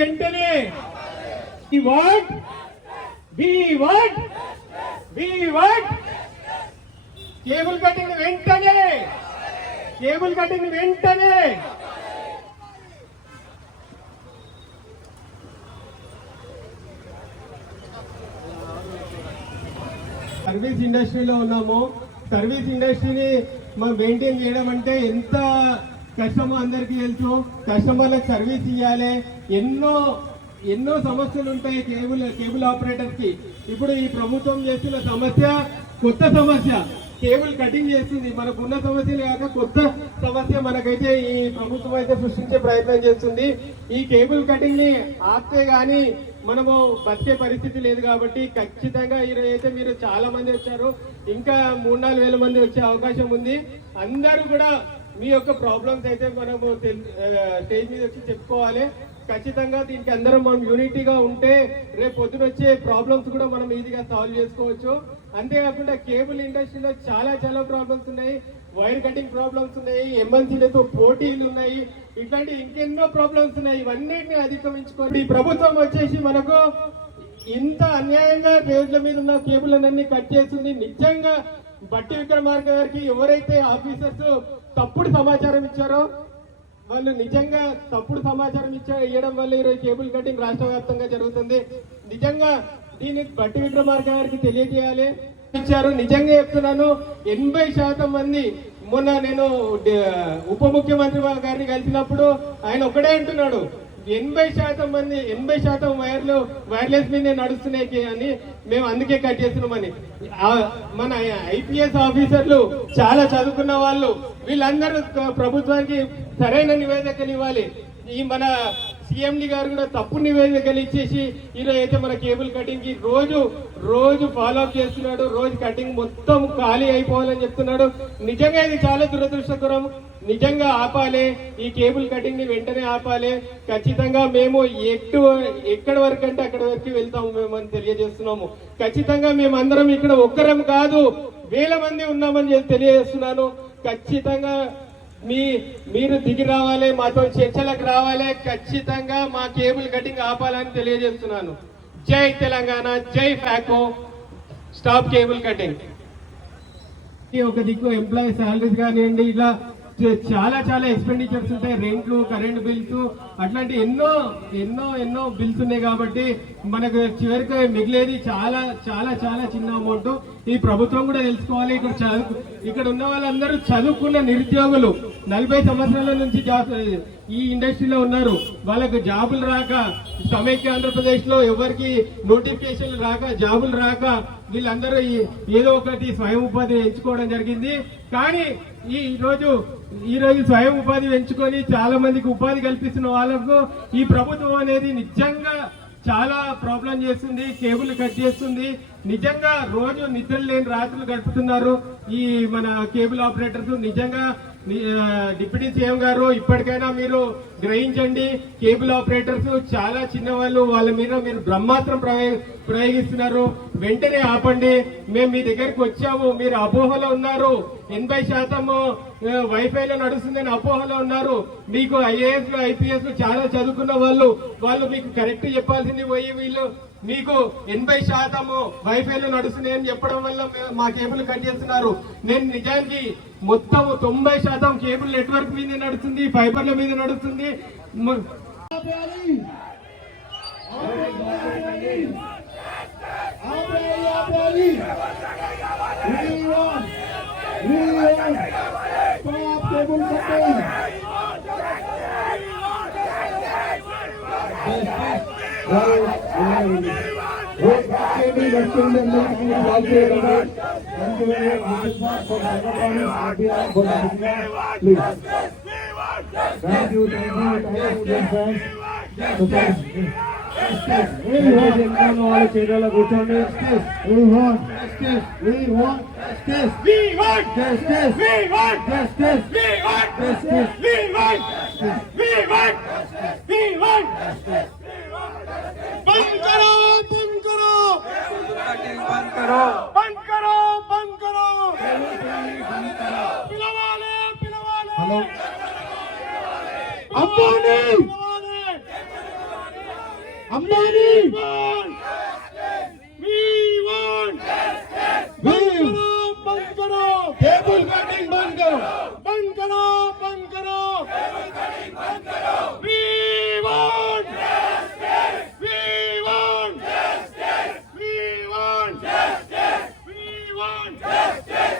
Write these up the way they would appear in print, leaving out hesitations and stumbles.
వెంటనే cable cutting వెంటనే service ఇండస్ట్రీలో ఉన్నాము. సర్వీస్ ఇండస్ట్రీని మనం మెయింటైన్ చేయడం అంటే ఎంత కష్టమో అందరికీ తెలుసు. కస్టమర్లకు సర్వీస్ ఇవ్వాలి. ఎన్నో సమస్యలు ఉంటాయి కేబుల్ ఆపరేటర్ కి. ఇప్పుడు ఈ ప్రభుత్వం చేస్తున్న సమస్య కొత్త సమస్య, కేబుల్ కటింగ్ చేస్తుంది. మనకు ఉన్న సమస్యలు కాక కొత్త సమస్య మనకైతే ఈ ప్రభుత్వం అయితే సృష్టించే ప్రయత్నం చేస్తుంది. ఈ కేబుల్ కటింగ్ ని ఆపితే గానీ మనము బతికే పరిస్థితి లేదు. కాబట్టి ఖచ్చితంగా ఈరోజు అయితే మీరు చాలా మంది వచ్చారు, ఇంకా 3-4 వేల మంది వచ్చే అవకాశం ఉంది. అందరూ కూడా మీ యొక్క ప్రాబ్లమ్స్ అయితే మనము స్టేజ్ మీద వచ్చి చెప్పుకోవాలి. ఖచ్చితంగా దీనికి అందరం మనం యూనిటీగా ఉంటే రేపు పొద్దున వచ్చే ప్రాబ్లమ్స్ కూడా మనం ఈజీగా సాల్వ్ చేసుకోవచ్చు. అంతేకాకుండా కేబుల్ ఇండస్ట్రీలో చాలా ప్రాబ్లమ్స్ ఉన్నాయి. వైర్ కటింగ్ ప్రాబ్లమ్స్ ఉన్నాయి, ఎంఎన్సీలతో పోటీలు ఉన్నాయి, ఇట్లాంటి ఇంకెన్నో ప్రాబ్లమ్స్ ఉన్నాయి. ఇవన్నిటిని అధిగమించుకోండి. ఈ ప్రభుత్వం వచ్చేసి మనకు ఇంత అన్యాయంగా రోడ్ల మీద ఉన్న కేబుల్ అన్ని కట్ చేస్తుంది. నిజంగా బట్టి విక్రమార్క గారికి ఎవరైతే ఆఫీసర్స్ తప్పుడు సమాచారం ఇచ్చారో వాళ్ళు నిజంగా తప్పుడు సమాచారం ఇవ్వడం వల్ల ఈరోజు కేబుల్ కటింగ్ రాష్ట్ర వ్యాప్తంగా జరుగుతుంది. నిజంగా దీన్ని బట్టి విక్రమార్క గారికి తెలియజేయాలి. ఇచ్చారు. నిజంగా చెప్తున్నాను, 80% మంది మొన్న నేను ఉప ముఖ్యమంత్రి గారిని కలిసినప్పుడు ఆయన ఒకటే అంటున్నాడు, 80% వైర్లెస్ మీద నడుస్తున్నాయి అని, మేము అందుకే కట్ చేస్తున్నామని. మన ఐపీఎస్ ఆఫీసర్లు చాలా చదువుకున్న వాళ్ళు, వీళ్ళందరూ ప్రభుత్వానికి సరైన నివేదికలు ఇవ్వాలి. ఈ మన సీఎండి గారు కూడా తప్పు నివేదికలు ఇచ్చేసి ఈరోజు అయితే మన కేబుల్ కటింగ్ కి రోజు ఫాలో అప్ చేస్తున్నాడు. రోజు కటింగ్ మొత్తం ఖాళీ అయిపోవాలని చెప్తున్నాడు. నిజంగా ఇది చాలా దురదృష్టకరం. నిజంగా ఆపాలి, ఈ కేబుల్ కటింగ్ ని వెంటనే ఆపాలి. ఖచ్చితంగా మేము ఎక్కడి వరకు అంటే అక్కడి వరకు వెళ్తాము మేము అని తెలియజేస్తున్నాము. ఖచ్చితంగా మేమందరం ఇక్కడ ఒక్కరం కాదు, వేల మంది ఉన్నామని తెలియజేస్తున్నాను. ఖచ్చితంగా మీరు దిగి రావాలి, మాతో చర్చలకు రావాలి. ఖచ్చితంగా మా కేబుల్ కటింగ్ ఆపాలని తెలియజేస్తున్నాను. జై తెలంగాణ, జై ఫ్యాకో, స్టాప్ కేబుల్ కటింగ్. ఒక దిక్కు ఎంప్లాయీ శాలరీస్ కానివ్వండి, ఇలా చాలా ఎక్స్పెండిచర్స్ ఉంటాయి. రెంట్లు, కరెంట్ బిల్స్, అట్లాంటి ఎన్నో బిల్స్ ఉన్నాయి. కాబట్టి మనకు చివరికి మిగిలేది చాలా చిన్న అమౌంట్. ఈ ప్రభుత్వం కూడా తెలుసుకోవాలి. ఇక్కడ ఉన్న వాళ్ళందరూ చదువుకున్న నిరుద్యోగులు, 40 సంవత్సరాల నుంచి ఈ ఇండస్ట్రీలో ఉన్నారు. వాళ్ళకు జాబులు రాక, సమైక్య ఆంధ్రప్రదేశ్ లో ఎవరికి నోటిఫికేషన్లు రాక, జాబులు రాక వీళ్ళందరూ ఏదో ఒకటి స్వయం ఉపాధి ఎంచుకోవడం జరిగింది. కానీ ఈ రోజు స్వయం ఉపాధి ఎంచుకొని చాలా మందికి ఉపాధి కల్పిస్తున్న వాళ్ళకు ఈ ప్రభుత్వం అనేది నిజంగా చాలా ప్రాబ్లం చేస్తుంది. కేబుల్ కట్ చేస్తుంది. నిజంగా రోజు నిద్ర లేని రాత్రులు గడుపుతున్నారు ఈ మన కేబుల్ ఆపరేటర్స్. నిజంగా డిప్యూటీ సీఎం గారు ఇప్పటికైనా మీరు గ్రహించండి. కేబుల్ ఆపరేటర్స్ చాలా చిన్నవాళ్ళు, వాళ్ళ మీద మీరు బ్రహ్మాస్త్రం ప్రయోగిస్తున్నారు. వెంటనే ఆపండి. మేము మీ దగ్గరికి వచ్చాము, మీరు అపోహలో ఉన్నారు. 80% వైఫైలో నడుస్తుందని అపోహలో ఉన్నారు. మీకు ఐఏఎస్ ఐపీఎస్ చాలా చదువుకున్న వాళ్ళు మీకు కరెక్ట్ చెప్పాల్సింది పోయి వీళ్ళు మీకు 80% వైఫైలో నడుస్తున్నాయని చెప్పడం వల్ల మా కేబుల్ కట్ చేస్తున్నారు. నేను నిజానికి మొత్తం 90% కేబుల్ నెట్వర్క్ మీద నడుస్తుంది, ఫైబర్ల మీద నడుస్తుంది. చీరలో కూర్చోండి. అంబానీ बंद करो केबल कटिंग बंद करो बंद करो बंद करो केबल कटिंग बंद करो we want justice we want justice we want justice we want justice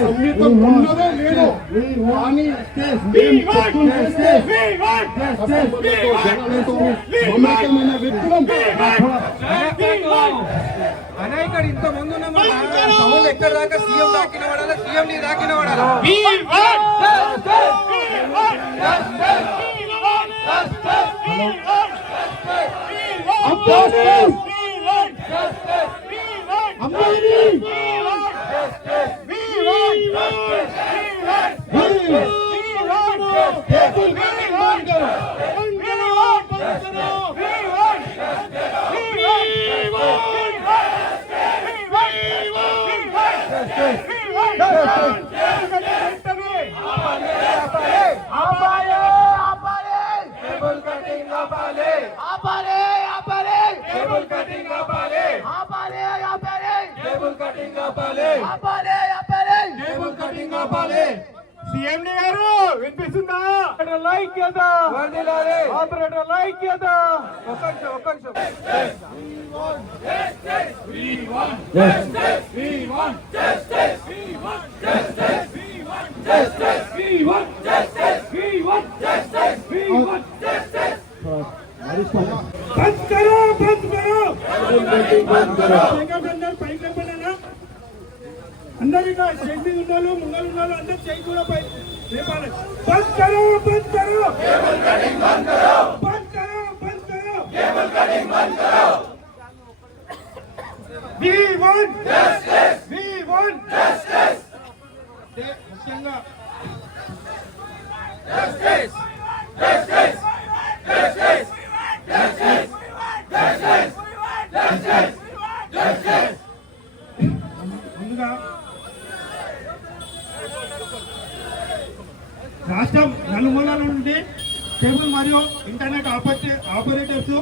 సంగీతం ఉన్నదో లేదో కానీ మమేకమైన వ్యక్తులం అనేకడు ఇంత ముందు సౌండ్ ఎక్కడ దాకా సీఎం దాకిన వాడాలా సీఎం ని దాకిన వాడాలా సీఎం గారు వినిపిస్తుందా? ఐక్యత ఆపరేటర్ల ఐక్యత ఒక్క నిమిషం बंद करो अंदर स्टेज में उन्होंने मुंगल उन्होंने अंदर चाहिए पूरा पाई बंद करो बंद करो केबल कटिंग बंद करो बंद करो केबल कटिंग बंद करो we want justice ముఖ్యంగా justice ముందుగా రాష్ట్రం నలుమూలల నుండి కేబుల్ మరియు ఇంటర్నెట్ ఆపరేటర్స్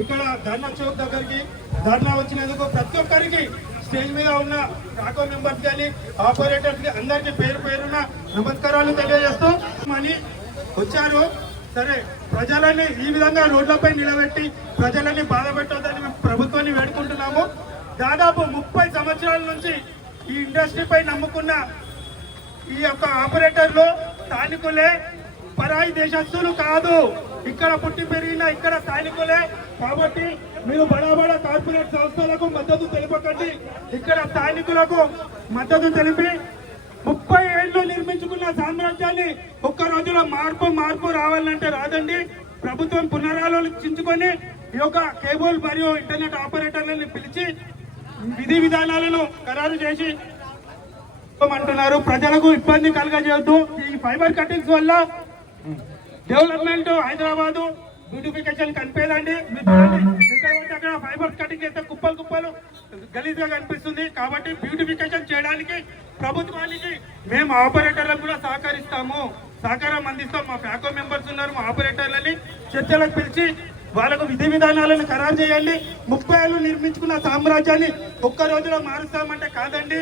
ఇక్కడ ధర్నా చౌక్ దగ్గరికి ధర్నా వచ్చినందుకు ప్రతి ఒక్కరికి స్టేజ్ మీద ఉన్న కాకో మెంబర్స్ కానీ ఆపరేటర్స్ అందరికీ పేరు పేరున నమస్కారాలు తెలియజేస్తూ అని వచ్చారు. సరే, ప్రజలని ఈ విధంగా రోడ్లపై నిలబెట్టి ప్రజలని బాధ పెట్టొద్దని మేము ప్రభుత్వాన్ని వేడుకుంటున్నాము. దాదాపు 30 సంవత్సరాల నుంచి ఈ ఇండస్ట్రీపై నమ్ముకున్న ఈ యొక్క ఆపరేటర్లు స్థానికులే, పరాయి దేశస్తులు కాదు. ఇక్కడ పుట్టి పెరిగిన ఇక్కడ స్థానికులే. కాబట్టి మీరు బడా కార్పొరేట్ సంస్థలకు మద్దతు తెలుపకండి. ఇక్కడ స్థానికులకు మద్దతు తెలిపి 30 ఏళ్ళు నిర్మించుకున్న సామ్రాజ్యాన్ని ఒక్క రోజులో మార్పు రావాలంటే రాదండి. ప్రభుత్వం పునరాలోచించుకొని ఈ యొక్క కేబుల్ మరియు ఇంటర్నెట్ ఆపరేటర్లను పిలిచి విధి విధానాలను ఖరారు చేసి అంటున్నారు. ప్రజలకు ఇబ్బంది కలగజేయద్దు. ఈ ఫైబర్ కటింగ్స్ వల్ల డెవలప్మెంట్ హైదరాబాదు బ్యూటిఫికేషన్ కనిపేదండి. అక్కడ ఫైబర్ కటింగ్ అయితే కుప్పలు గలీజ్గా కనిపిస్తుంది. కాబట్టి బ్యూటిఫికేషన్ చేయడానికి ప్రభుత్వానికి మేము ఆపరేటర్లకు కూడా సహకారం అందిస్తాం. మా ఫ్యాకో మెంబర్స్ ఉన్నారు, మా ఆపరేటర్లని చర్చలకు పిలిచి వాళ్ళకు విధి విధానాలను ఖరారు చేయండి. 30 ఏళ్ళు నిర్మించుకున్న సామ్రాజ్యాన్ని ఒక్క రోజులో మారుస్తామంటే కాదండి.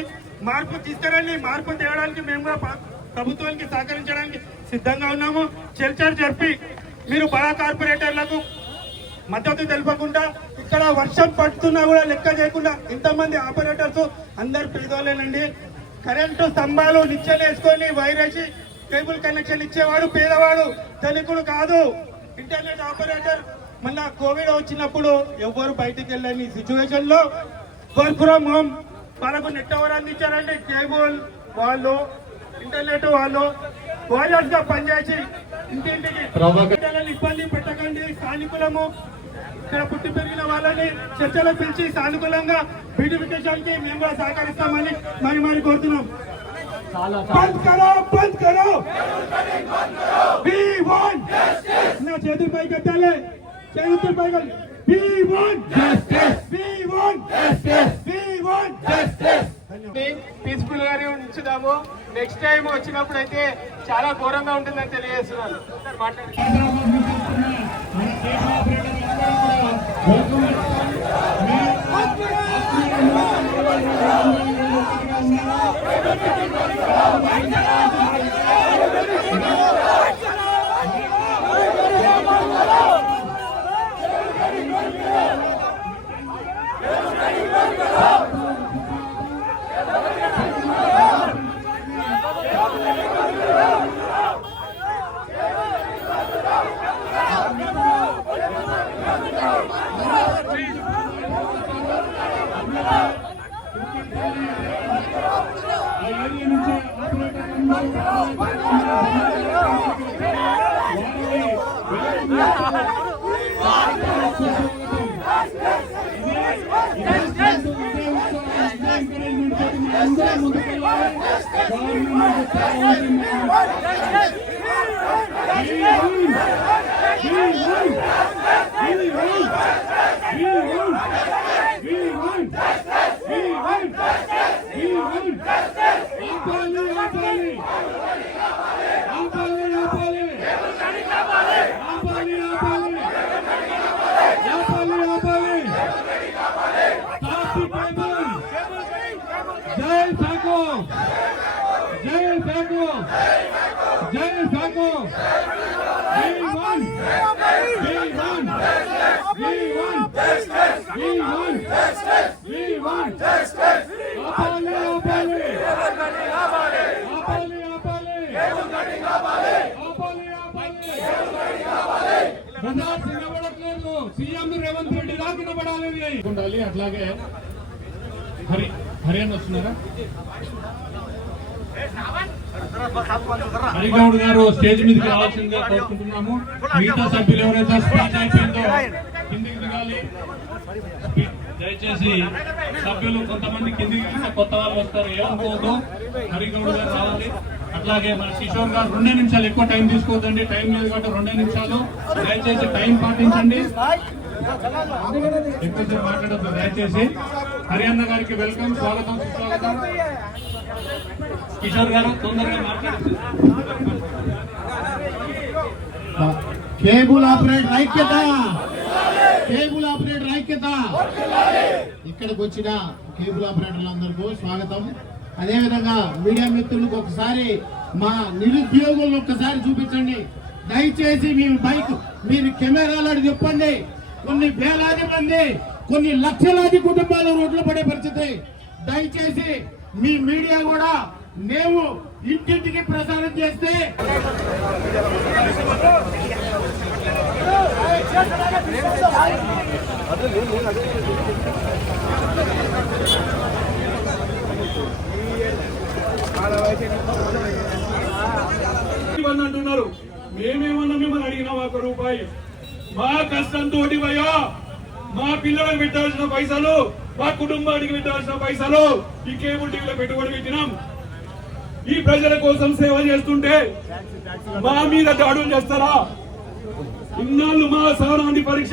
మార్పు తీసుకురండి. మార్పు తేవడానికి మేము కూడా ప్రభుత్వానికి సహకరించడానికి సిద్ధంగా ఉన్నాము. చర్చలు జరిపి మీరు బడా కార్పొరేటర్లకు మద్దతు తెలుపకుండా ఇక్కడ వర్షం పడుతున్నా కూడా లెక్క చేయకుండా ఇంతమంది ఆపరేటర్స్ అందరు పేదవాళ్ళేనండి. కరెంటు స్తంభాలు నిచ్చెనేసుకొని వైరేసి కేబుల్ కనెక్షన్ ఇచ్చేవాడు పేదవాడు, ధనికుడు కాదు. ఇంటర్నెట్ ఆపరేటర్ మొన్న కోవిడ్ వచ్చినప్పుడు ఎవరు బయటికి వెళ్ళని సిచ్యువేషన్ లో వర్క్ ఫ్రమ్ హోమ్ వాళ్ళకు నెట్ ఎవరు అందించారండి? కేబుల్ వాళ్ళు, ఇంటర్నెట్ వాళ్ళు. వారియర్స్ గా పనిచేసి ఇంటింటికి పిల్లలని ఇబ్బంది పెట్టకండి. స్థానికులము ఇక్కడ పుట్టి పెరిగిన వాళ్ళని చర్చలో పిలిచి సానుకూలంగా బ్యూటిఫికేషన్ కి మేము కూడా సహకరిస్తామని మరి కోరుతున్నాం. బంద్ కరో We want justice. నా చేతుల పైకి ఎత్తాలి, చేతుల పైకి. We want justice. We want justice. We want justice. Peaceful గానే ఉంచుదాము. నెక్స్ట్ టైం వచ్చినప్పుడు అయితే చాలా ఘోరంగా ఉంటుందని తెలియజేస్తున్నాను. సీఎం రేవంత్ రెడ్డి దాకా ఉండాలి. అట్లాగే హరియాణా వస్తున్నారా? హరిగౌడ్ గారు స్టేజ్ మీదకి రావాల్సిందిగా కోరుకుంటున్నాము. మిగతా సభ్యులు ఎవరైతే స్పీచ్ అయిపోయిందో కిందికి దిగాలి. దయచేసి సభ్యులు కొంతమంది కిందికి దిగితే కొత్త వాళ్ళు వస్తారు, ఏమనుకోవద్దు. హరిగౌడ్ గారు రావాలి. అట్లాగే మన కిషోర్ గారు 2 నిమిషాలు, ఎక్కువ టైం తీసుకోవద్దండి. టైం లేదు కాబట్టి 2 నిమిషాలు. దయచేసి టైం పాటించండి, ఎక్కువసేపు మాట్లాడద్దు దయచేసి. హరియాణా గారికి వెల్కమ్, స్వాగతం, సుస్వాగతం. కిషోర్ గారు తొందరగా మాట్లాడుతున్నారు. కేబుల్ ఆపరేటర్ ఐక్యత, కేబుల్ ఆపరేటర్ ఐక్యత. ఇక్కడికి వచ్చిన కేబుల్ ఆపరేటర్లందరికీ స్వాగతం. అదేవిధంగా మీడియా మిత్రులకు ఒకసారి మా నిరుద్యోగులను ఒక్కసారి చూపించండి దయచేసి. మీ బైక్ మీరు కెమెరాలో చెప్పండి. కొన్ని వేలాది మంది, కొన్ని లక్షలాది కుటుంబాలు రోడ్లు పడే పరిస్థితి. దయచేసి మీ మీడియా కూడా మేము ఇంటింటికి ప్రసారం చేస్తే అంటున్నారు. మేమేమన్నా మిమ్మల్ని అడిగినా ఒక రూపాయి మా కష్టంతో భయ్యా, మా పిల్లలకు పెట్టాల్సిన పైసలు, మా కుటుంబానికి పెట్టాల్సిన పైసలు ఈ కేబుల్ టీవీలో పెట్టుబడి పెట్టినాం. ఈ ప్రజల కోసం సేవ చేస్తుంటే మా మీద దాడులు చేస్తారా? ఇన్నాళ్ళు మా సహనాన్ని పరీక్ష